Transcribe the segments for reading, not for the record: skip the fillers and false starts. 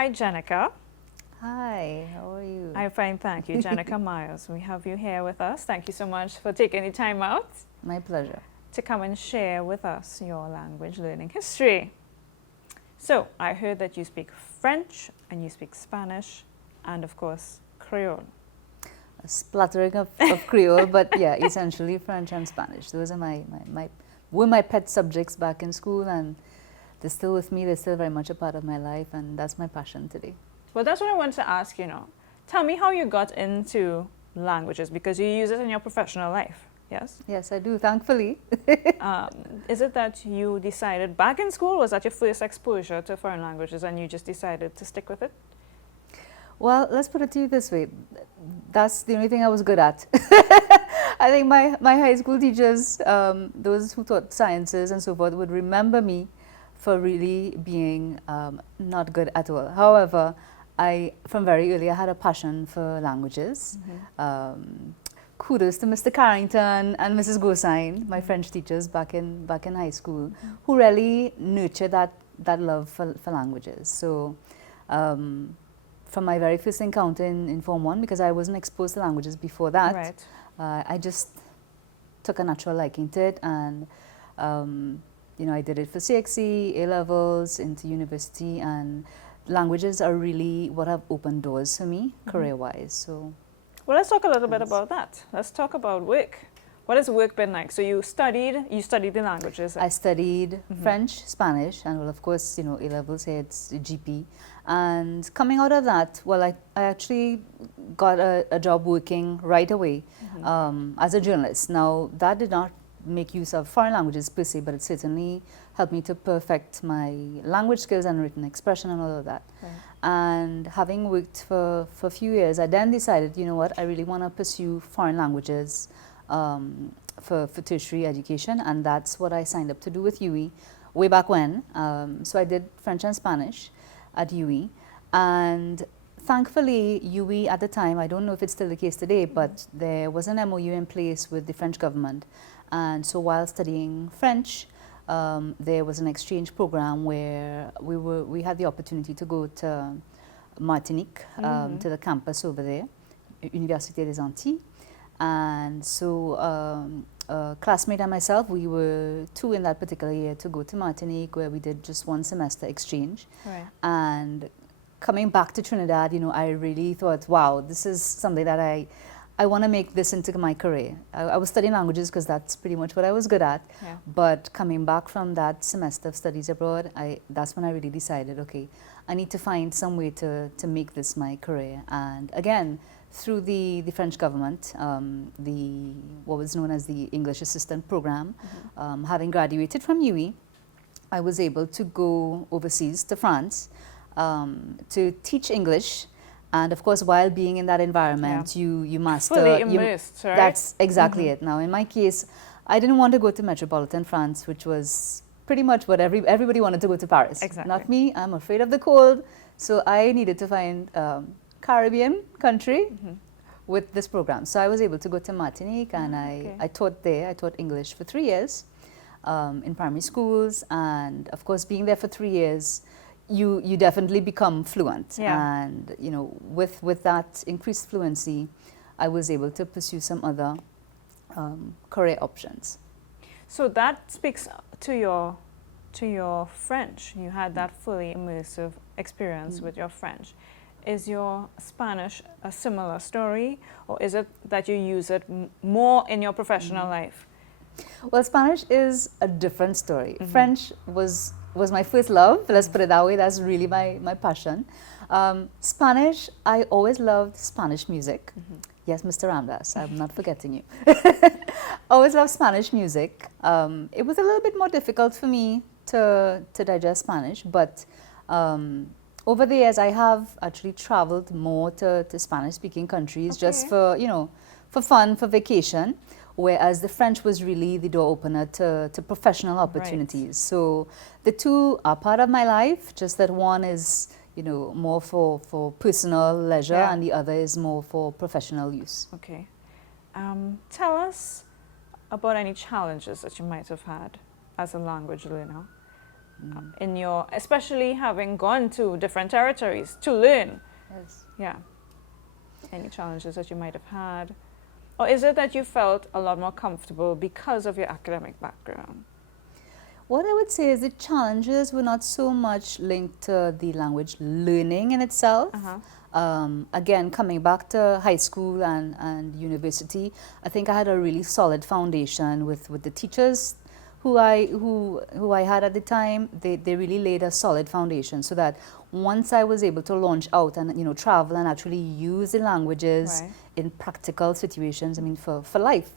Hi, Gennike. Hi, how are you? I'm fine, thank you. Gennike Mayers, we have you here with us. Thank you so much for taking the time out My pleasure. to come and share with us your language learning history. So, I heard that you speak French and you speak Spanish and, of course, Creole. A splattering of Creole, but yeah, essentially French and Spanish. Those are my pet subjects back in school, and they're still with me. They're still very much a part of my life, and that's my passion today. Well, that's what I want to ask you now. Tell me how you got into languages, because you use it in your professional life, yes? Yes, I do, thankfully. Is it that you decided back in school, was that your first exposure to foreign languages and you just decided to stick with it? Well, let's put it to you this way. That's the only thing I was good at. I think my high school teachers, those who taught sciences and so forth, would remember me for really being not good at all. However, from very early, I had a passion for languages. Kudos to Mr. Carrington and Mrs. Gosine, my French teachers back in high school, who really nurtured that love for languages. So, from my very first encounter in Form 1, because I wasn't exposed to languages before that, Right. I just took a natural liking to it, and I did it for CXC, A-levels, into university, and languages are really what have opened doors for me career-wise. So, well, let's talk a little bit about that. Let's talk about work. What has work been like? So you studied the languages. I studied French, Spanish, and well, of course, A-levels here, it's GP. And coming out of that, well, I actually got a job working right away as a journalist. Now, that did not make use of foreign languages per se, but it certainly helped me to perfect my language skills and written expression and all of that. Right. And having worked for a few years, I then decided, you know what, I really want to pursue foreign languages for tertiary education, and that's what I signed up to do with UE way back when. So I did French and Spanish at UE, and thankfully UE at the time, I don't know if it's still the case today, but there was an MOU in place with the French government, and so while studying French, there was an exchange program where we had the opportunity to go to Martinique, to the campus over there, Université des Antilles. And so a classmate and myself, we were 2 in that particular year to go to Martinique, where we did just 1 semester exchange. Right. And coming back to Trinidad, I really thought, wow, this is something that I want to make this into my career. I was studying languages because that's pretty much what I was good at. Yeah. But coming back from that semester of studies abroad, that's when I really decided, okay, I need to find some way to make this my career. And again, through the French government, what was known as the English Assistant Program, having graduated from UE, I was able to go overseas to France to teach English. And of course, while being in that environment, you master. Fully immersed, right? That's exactly it. Now, in my case, I didn't want to go to metropolitan France, which was pretty much what everybody wanted to go to Paris. Exactly. Not me. I'm afraid of the cold, so I needed to find Caribbean country with this program. So I was able to go to Martinique, and I taught there. I taught English for 3 years in primary schools, and of course, being there for 3 years, you definitely become fluent. Yeah. And with that increased fluency, I was able to pursue some other career options. So that speaks to your French. You had that fully immersive experience with your French. Is your Spanish a similar story, or is it that you use it more in your professional life? Well, Spanish is a different story. French was my first love, let's put it that way. That's really my passion. Spanish, I always loved Spanish music. Yes, Mr. Ramdas, I'm not forgetting you. Always loved Spanish music. It was a little bit more difficult for me to digest Spanish, but over the years, I have actually traveled more to Spanish-speaking countries just for, for fun, for vacation, whereas the French was really the door opener to professional opportunities. Right. So the two are part of my life, just that one is, more for personal leisure, and the other is more for professional use. Okay. Tell us about any challenges that you might have had as a language learner. in your, especially having gone to different territories to learn. Yes. Yeah. Any challenges that you might have had? Or is it that you felt a lot more comfortable because of your academic background? What I would say is the challenges were not so much linked to the language learning in itself. Again, coming back to high school and university, I think I had a really solid foundation with the teachers who I had at the time. They really laid a solid foundation so that once I was able to launch out and travel and actually use the languages in practical situations, I mean for life,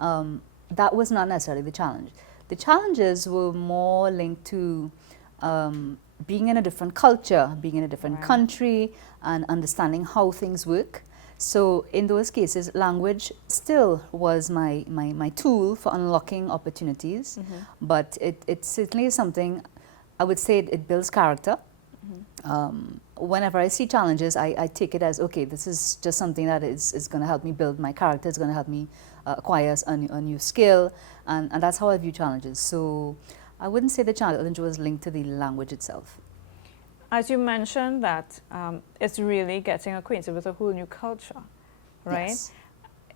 that was not necessarily the challenge. The challenges were more linked to being in a different culture, being in a different country, and understanding how things work. So in those cases, language still was my tool for unlocking opportunities, but it certainly is something, I would say it builds character. Whenever I see challenges, I take it as, okay, this is just something that is going to help me build my character, it's going to help me acquire a new skill, and that's how I view challenges. So I wouldn't say the challenge was linked to the language itself. As you mentioned that it's really getting acquainted with a whole new culture, right? Yes.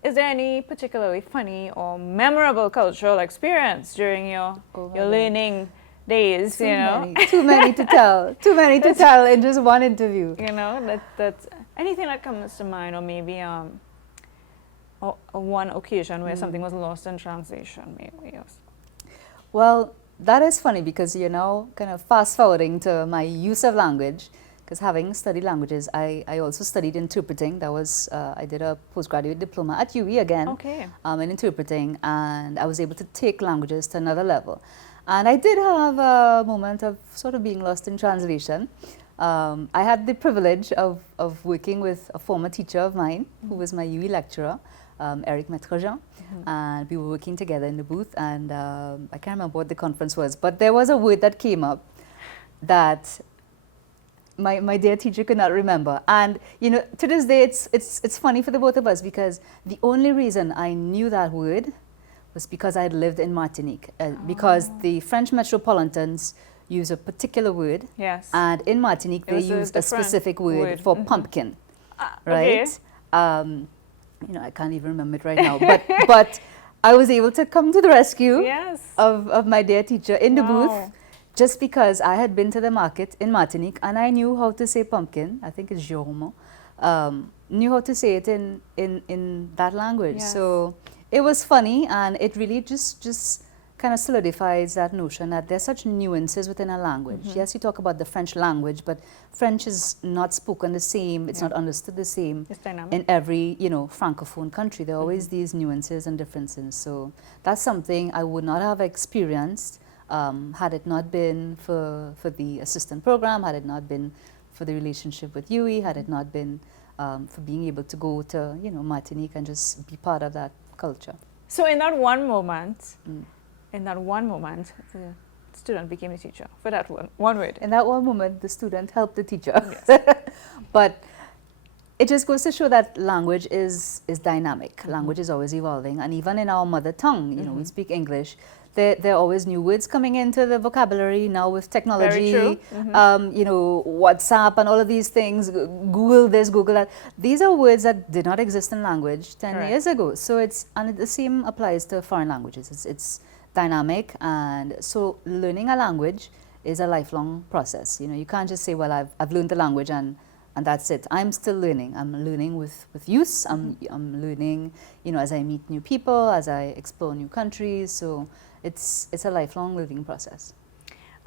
Is there any particularly funny or memorable cultural experience during your learning days, Too many to tell. Too many to tell in just one interview. That's anything that comes to mind, or maybe one occasion where something was lost in translation, maybe. Yes. Well, that is funny because you're now kind of fast forwarding to my use of language, because having studied languages, I also studied interpreting. That was, I did a postgraduate diploma at UE again in interpreting, and I was able to take languages to another level. And I did have a moment of sort of being lost in translation. I had the privilege of working with a former teacher of mine who was my UE lecturer, Eric Metrejean, and we were working together in the booth, and I can't remember what the conference was, but there was a word that came up that my dear teacher could not remember. And to this day it's funny for the both of us, because the only reason I knew that word was because I had lived in Martinique, because the French metropolitans use a particular word, and in Martinique they use a specific word for pumpkin, right? I can't even remember it right now, but I was able to come to the rescue of my dear teacher in the booth, just because I had been to the market in Martinique and I knew how to say pumpkin. I think it's Joromo. Knew how to say it in that language. So it was funny, and it really just kind of solidifies that notion that there's such nuances within a language. Yes, you talk about the French language, but French is not spoken the same, it's not understood the same in every, francophone country. There are always these nuances and differences. So that's something I would not have experienced had it not been for the assistant program, had it not been for the relationship with UE, had it not been for being able to go to, Martinique and just be part of that culture. So in that one moment, the student became a teacher for that one word. In that one moment, the student helped the teacher. But it just goes to show that language is dynamic. Language is always evolving. And even in our mother tongue, we speak English, there are always new words coming into the vocabulary now with technology, WhatsApp and all of these things, Google this, Google that. These are words that did not exist in language 10 years ago. So and the same applies to foreign languages. It's dynamic, and so learning a language is a lifelong process. You can't just say, well, I've learned the language and that's it. I'm still learning. I'm learning with use. I'm learning, as I meet new people, as I explore new countries. So it's a lifelong living process.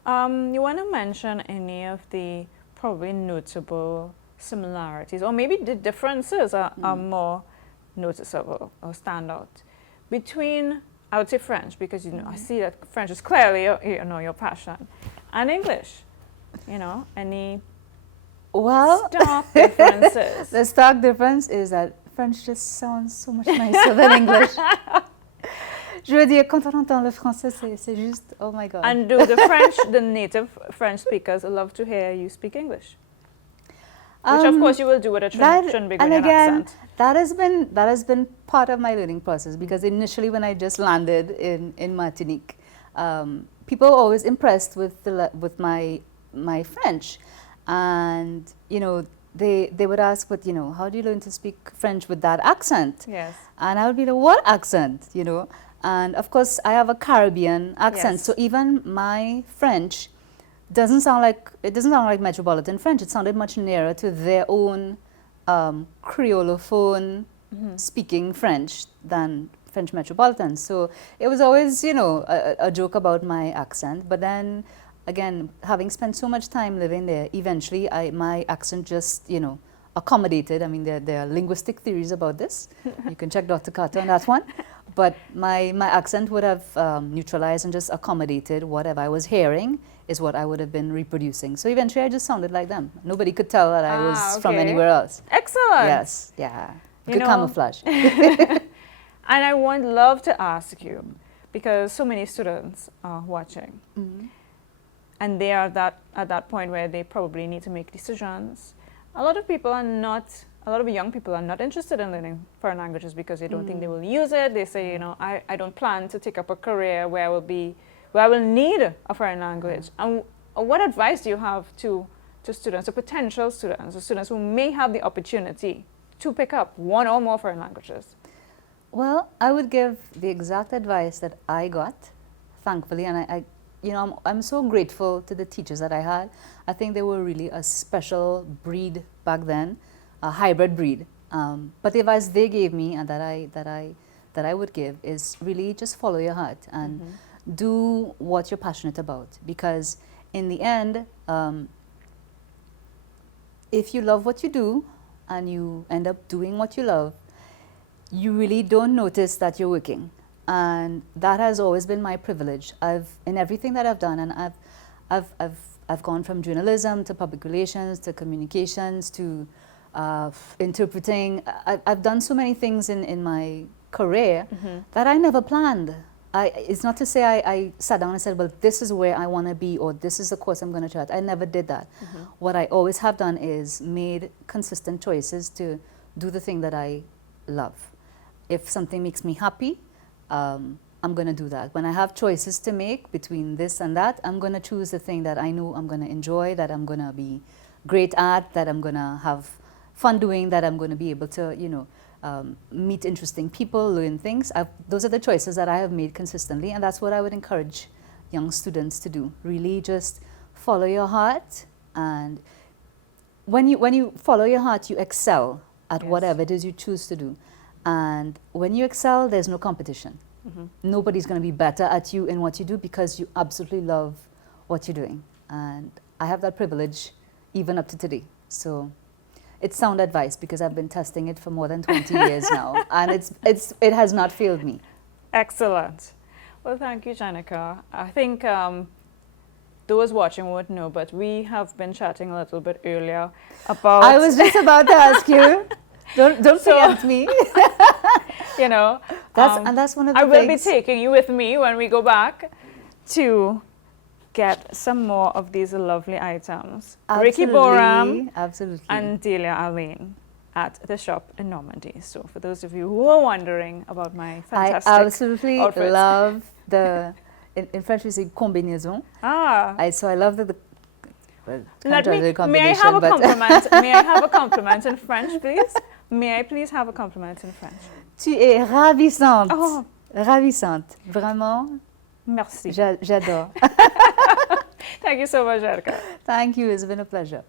You want to mention any of the probably notable similarities, or maybe the differences are more noticeable or stand out between, I would say, French, because I see that French is clearly your passion, and English. Any stark differences? The stark difference is that French just sounds so much nicer than English. Je veux dire, quand on entend le français, c'est juste, oh my God. And do the native French speakers love to hear you speak English? Which of course you will do with a Trinbagonian accent. That has been part of my learning process, because initially when I just landed in Martinique, people are always impressed with with my French, and you know they would ask, but you know, how do you learn to speak French with that accent? Yes. And I would be like, what accent? You know, and of course I have a Caribbean accent, Yes. so even my French doesn't sound like metropolitan French. It sounded much nearer to their own Creolophone speaking French than French metropolitan. So it was always, you know, a joke about my accent. But then again, having spent so much time living there, eventually my accent just, you know, accommodated. I mean, there are linguistic theories about this. You can check Dr. Carter on that one. But my accent would have neutralized and just accommodated whatever I was hearing is what I would have been reproducing. So eventually I just sounded like them. Nobody could tell that I was from anywhere else. Excellent. Yes, yeah. You Good know, camouflage. And I would love to ask you, because so many students are watching, and they are at that point where they probably need to make decisions. A lot of young people are not interested in learning foreign languages because they don't think they will use it. They say, you know, I don't plan to take up a career where I will need a foreign language. And what advice do you have to students, to potential students, or students who may have the opportunity to pick up one or more foreign languages? Well, I would give the exact advice that I got, thankfully, and you know, I'm so grateful to the teachers that I had. I think they were really a special breed back then, a hybrid breed. But the advice they gave me and that I would give is really just follow your heart and do what you're passionate about. Because in the end, if you love what you do and you end up doing what you love, you really don't notice that you're working. And that has always been my privilege. In everything that I've done, and I've gone from journalism to public relations to communications to interpreting. I've done so many things in my career that I never planned. It's not to say I sat down and said, well, this is where I want to be, or this is the course I'm going to chart. I never did that. What I always have done is made consistent choices to do the thing that I love. If something makes me happy, I'm going to do that. When I have choices to make between this and that, I'm going to choose the thing that I know I'm going to enjoy, that I'm going to be great at, that I'm going to have fun doing, that I'm going to be able to, you know, meet interesting people, learn things. Those are the choices that I have made consistently, and that's what I would encourage young students to do. Really just follow your heart, and when you follow your heart, you excel at whatever it is you choose to do. And when you excel, there's no competition. Nobody's going to be better at you in what you do because you absolutely love what you're doing. And I have that privilege even up to today. So it's sound advice because I've been testing it for more than 20 years now. And it has not failed me. Excellent. Well, thank you, Gennike. I think those watching won't know, but we have been chatting a little bit earlier about... I was just about to ask you. Don't preempt me. You know, that's one of the I will things. be taking you with me when we go back to get some more of these lovely items. Ricky Boram and Delia Alain at the shop in Normandy. So for those of you who are wondering about my fantastic I absolutely outfits. love the, in French we say combinaison. So I love the well, may I have a compliment? May I have a compliment in French, please? May I please have a compliment in French? Tu es ravissante. Oh. Ravissante. Vraiment. Merci. J'adore. Thank you so much, Gennike. Thank you. It's been a pleasure.